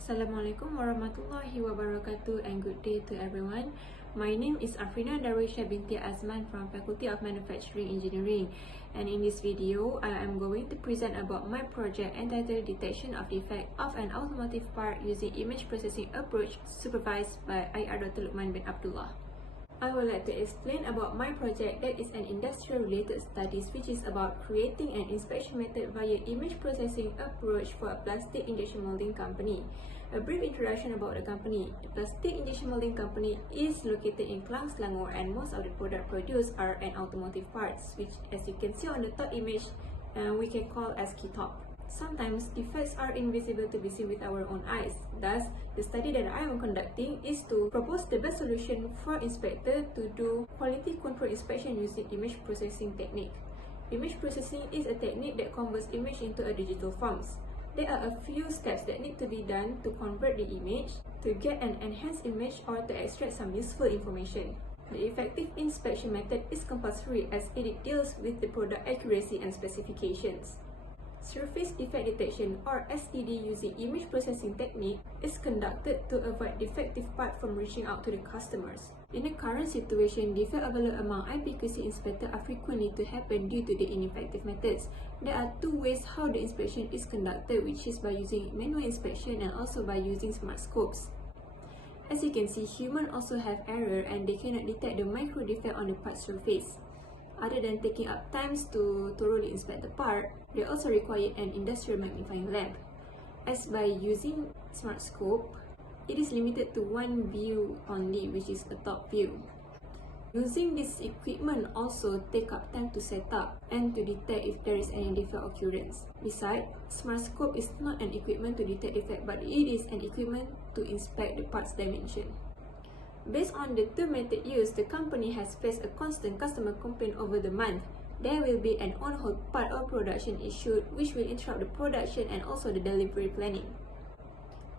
Assalamualaikum warahmatullahi wabarakatuh and good day to everyone. My name is Afrena Darwisyah Binti Azman from Faculty of Manufacturing Engineering, and in this video I am going to present about my project entitled Detection of Defect of an Automotive Part using Image Processing Approach supervised by IR Dr. Lokman bin Abdullah. I would like to explain about my project that is an industrial related studies which is about creating an inspection method via image processing approach for a plastic injection molding company. A brief introduction about the company. The plastic injection molding company is located in Klang, Selangor, and most of the product produced are an automotive parts, which as you can see on the top image, we can call as key top. Sometimes defects are invisible to be seen with our own eyes. Thus, the study that I am conducting is to propose the best solution for inspector to do quality control inspection using image processing technique. Image processing is a technique that converts image into a digital forms. There are a few steps that need to be done to convert the image, to get an enhanced image, or to extract some useful information. The effective inspection method is compulsory as it deals with the product accuracy and specifications. Surface defect detection or SDD using image processing technique is conducted to avoid defective part from reaching out to the customers. In the current situation, defect alert among IPQC inspector are frequently to happen due to the ineffective methods. There are two ways how the inspection is conducted, which is by using manual inspection and also by using smart scopes. As you can see, humans also have error and they cannot detect the micro defect on the part surface. Other than taking up times to thoroughly inspect the part, they also require an industrial magnifying lamp. As by using smart scope, it is limited to one view only, which is a top view. Using this equipment also take up time to set up and to detect if there is any defect occurrence. Besides, smart scope is not an equipment to detect defect, but it is an equipment to inspect the parts dimension. Based on the two methods used, the company has faced a constant customer complaint over the month. There will be an on-hold part of production issued which will interrupt the production and also the delivery planning.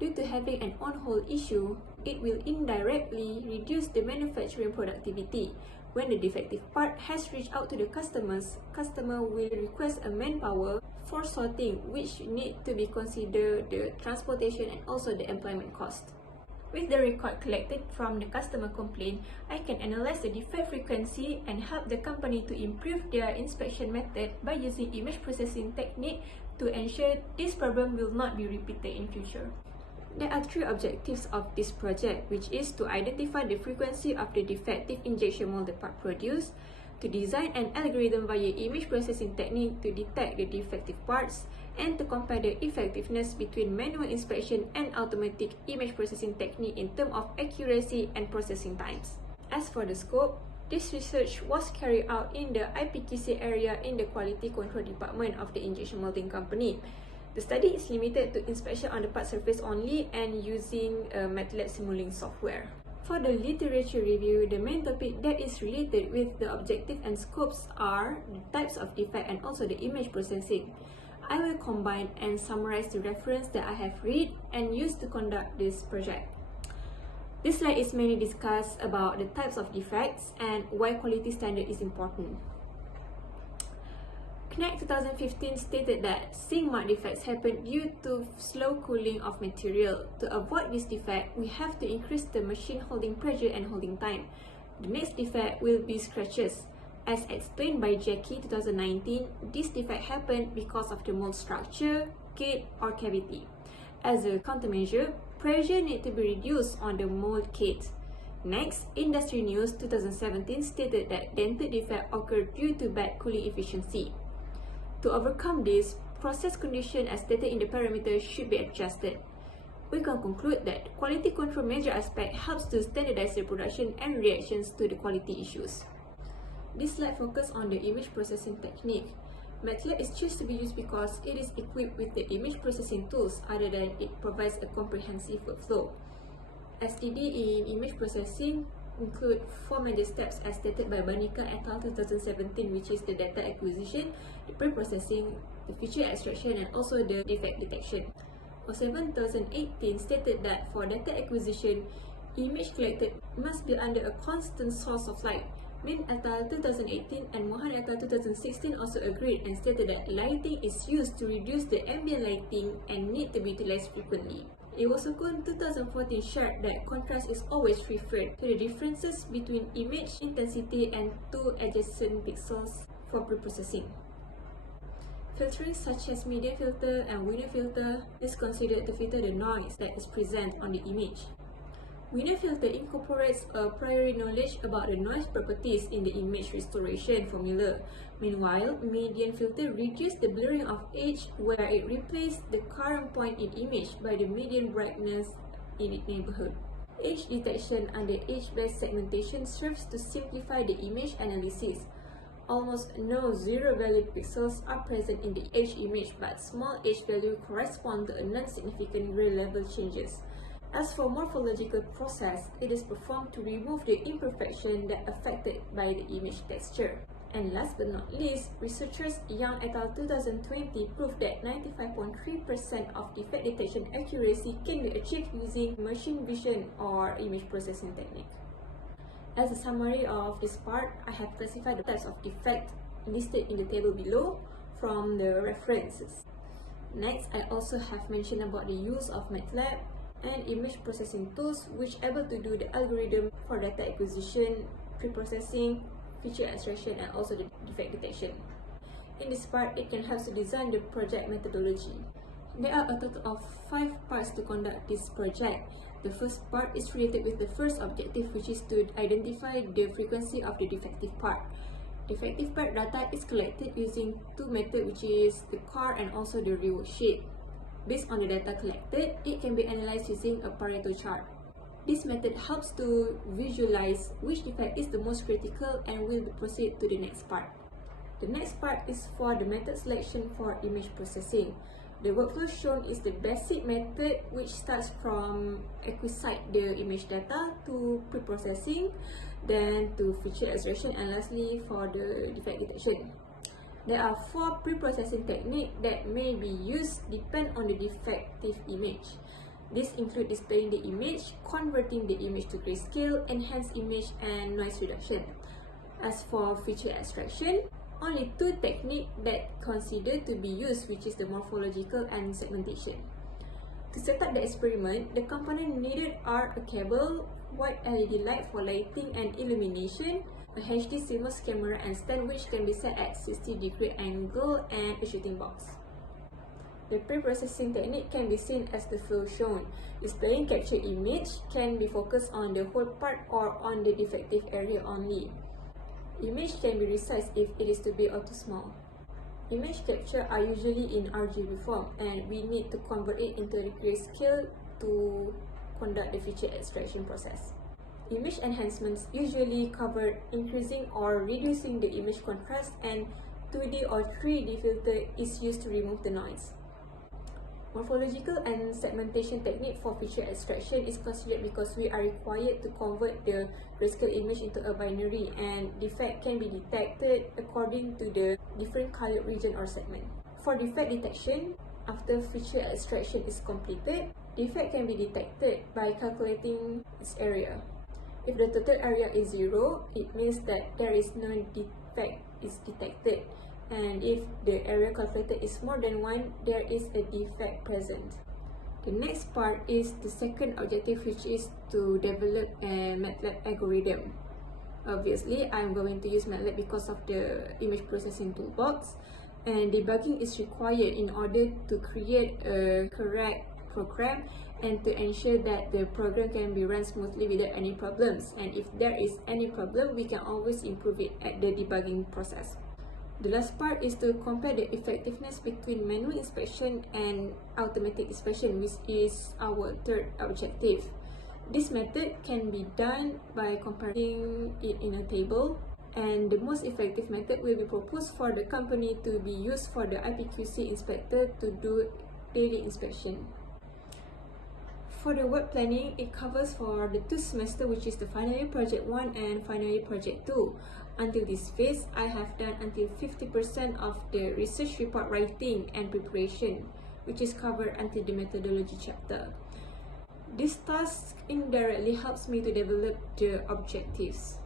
Due to having an on-hold issue, it will indirectly reduce the manufacturing productivity. When the defective part has reached out to the customer will request a manpower for sorting, which need to be considered the transportation and also the employment cost. With the record collected from the customer complaint, I can analyze the defect frequency and help the company to improve their inspection method by using image processing technique to ensure this problem will not be repeated in future. There are three objectives of this project, which is to identify the frequency of the defective injection molded part produced, to design an algorithm via image processing technique to detect the defective parts, and to compare the effectiveness between manual inspection and automatic image processing technique in terms of accuracy and processing times. As for the scope, this research was carried out in the IPQC area in the quality control department of the injection molding company. The study is limited to inspection on the part surface only and using MATLAB simulating software. For the literature review, the main topic that is related with the objective and scopes are the types of defect and also the image processing. I will combine and summarize the reference that I have read and used to conduct this project. This slide is mainly discussed about the types of defects and why quality standard is important. CNEC 2015 stated that zinc mark defects happen due to slow cooling of material. To avoid this defect, we have to increase the machine holding pressure and holding time. The next defect will be scratches. As explained by Jackie 2019, this defect happened because of the mold structure, gate, or cavity. As a countermeasure, pressure needs to be reduced on the mold gate. Next, Industry News 2017 stated that dented defect occurred due to bad cooling efficiency. To overcome this, process condition as stated in the parameters should be adjusted. We can conclude that quality control measure aspect helps to standardize the production and reactions to the quality issues. This slide focuses on the image processing technique. MATLAB is chosen to be used because it is equipped with the image processing tools other than it provides a comprehensive workflow. SDD in image processing include four major steps as stated by Binti et al. 2017, which is the data acquisition, the pre-processing, the feature extraction, and also the defect detection. O7 2018 stated that for data acquisition, image collected must be under a constant source of light. Min et al. 2018 and Mohan et al. 2016 also agreed and stated that lighting is used to reduce the ambient lighting and need to be utilized frequently. Iwasoko in 2014 shared that contrast is always referred to the differences between image intensity and two adjacent pixels for preprocessing. Filtering such as media filter and window filter is considered to filter the noise that is present on the image. Window filter incorporates a priori knowledge about the noise properties in the image restoration formula. Meanwhile, median filter reduces the blurring of edge where it replaces the current point in image by the median brightness in its neighborhood. Edge detection under edge-based segmentation serves to simplify the image analysis. Almost no zero-value pixels are present in the edge image, but small edge value correspond to a non-significant gray level changes. As for morphological process, it is performed to remove the imperfection that affected by the image texture. And last but not least, researchers Young et al. 2020 proved that 95.3% of defect detection accuracy can be achieved using machine vision or image processing technique. As a summary of this part, I have classified the types of defect listed in the table below from the references. Next, I also have mentioned about the use of MATLAB and image processing tools which able to do the algorithm for data acquisition, pre-processing, feature extraction, and also the defect detection. In this part, it can help to design the project methodology. There are a total of 5 parts to conduct this project. The first part is related with the first objective, which is to identify the frequency of the defective part. Defective part data is collected using two methods, which is the CAR and also the reward sheet. Based on the data collected, it can be analyzed using a Pareto chart. This method helps to visualize which defect is the most critical and will proceed to the next part. The next part is for the method selection for image processing. The workflow shown is the basic method which starts from acquisite the image data to pre-processing, then to feature extraction, and lastly for the defect detection. There are 4 pre-processing techniques that may be used depend on the defective image. These include displaying the image, converting the image to grayscale, enhanced image, and noise reduction. As for feature extraction, only 2 techniques that considered to be used, which is the morphological and segmentation. To set up the experiment, the component needed are a cable, white LED light for lighting and illumination, a HD CMOS camera and stand which can be set at 60-degree angle, and a shooting box. The pre-processing technique can be seen as the flow shown. Displaying captured image can be focused on the whole part or on the defective area only. Image can be resized if it is too big or too small. Image capture are usually in RGB form, and we need to convert it into the grayscale to conduct the feature extraction process. Image enhancements usually cover increasing or reducing the image contrast, and 2D or 3D filter is used to remove the noise. Morphological and segmentation technique for feature extraction is considered because we are required to convert the grayscale image into a binary, and defect can be detected according to the different colored region or segment. For defect detection, after feature extraction is completed, defect can be detected by calculating its area. If the total area is 0, it means that there is no defect is detected. And if the area calculated is more than 1, there is a defect present. The next part is the second objective, which is to develop a MATLAB algorithm. Obviously, I'm going to use MATLAB because of the image processing toolbox, and debugging is required in order to create a correct program and to ensure that the program can be run smoothly without any problems. And if there is any problem, we can always improve it at the debugging process. The last part is to compare the effectiveness between manual inspection and automatic inspection, which is our third objective. This method can be done by comparing it in a table, and the most effective method will be proposed for the company to be used for the IPQC inspector to do daily inspection. For the work planning, it covers for the 2 semesters, which is the final year project 1 and final year project 2. Until this phase, I have done until 50% of the research report writing and preparation, which is covered until the methodology chapter. This task indirectly helps me to develop the objectives.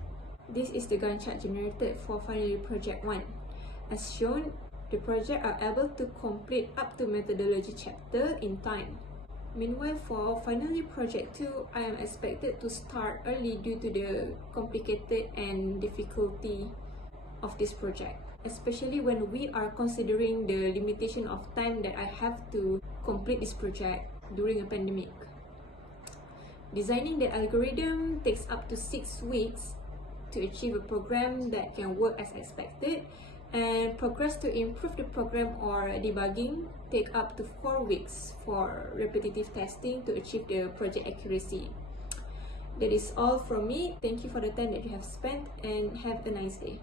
This is the Gantt chart generated for final year project 1. As shown, the project are able to complete up to methodology chapter in time. Meanwhile, for final year project 2, I am expected to start early due to the complicated and difficulty of this project, especially when we are considering the limitation of time that I have to complete this project during a pandemic. Designing the algorithm takes up to 6 weeks to achieve a program that can work as expected, and progress to improve the program or debugging take up to 4 weeks for repetitive testing to achieve the project accuracy. That is all from me. Thank you for the time that you have spent and have a nice day.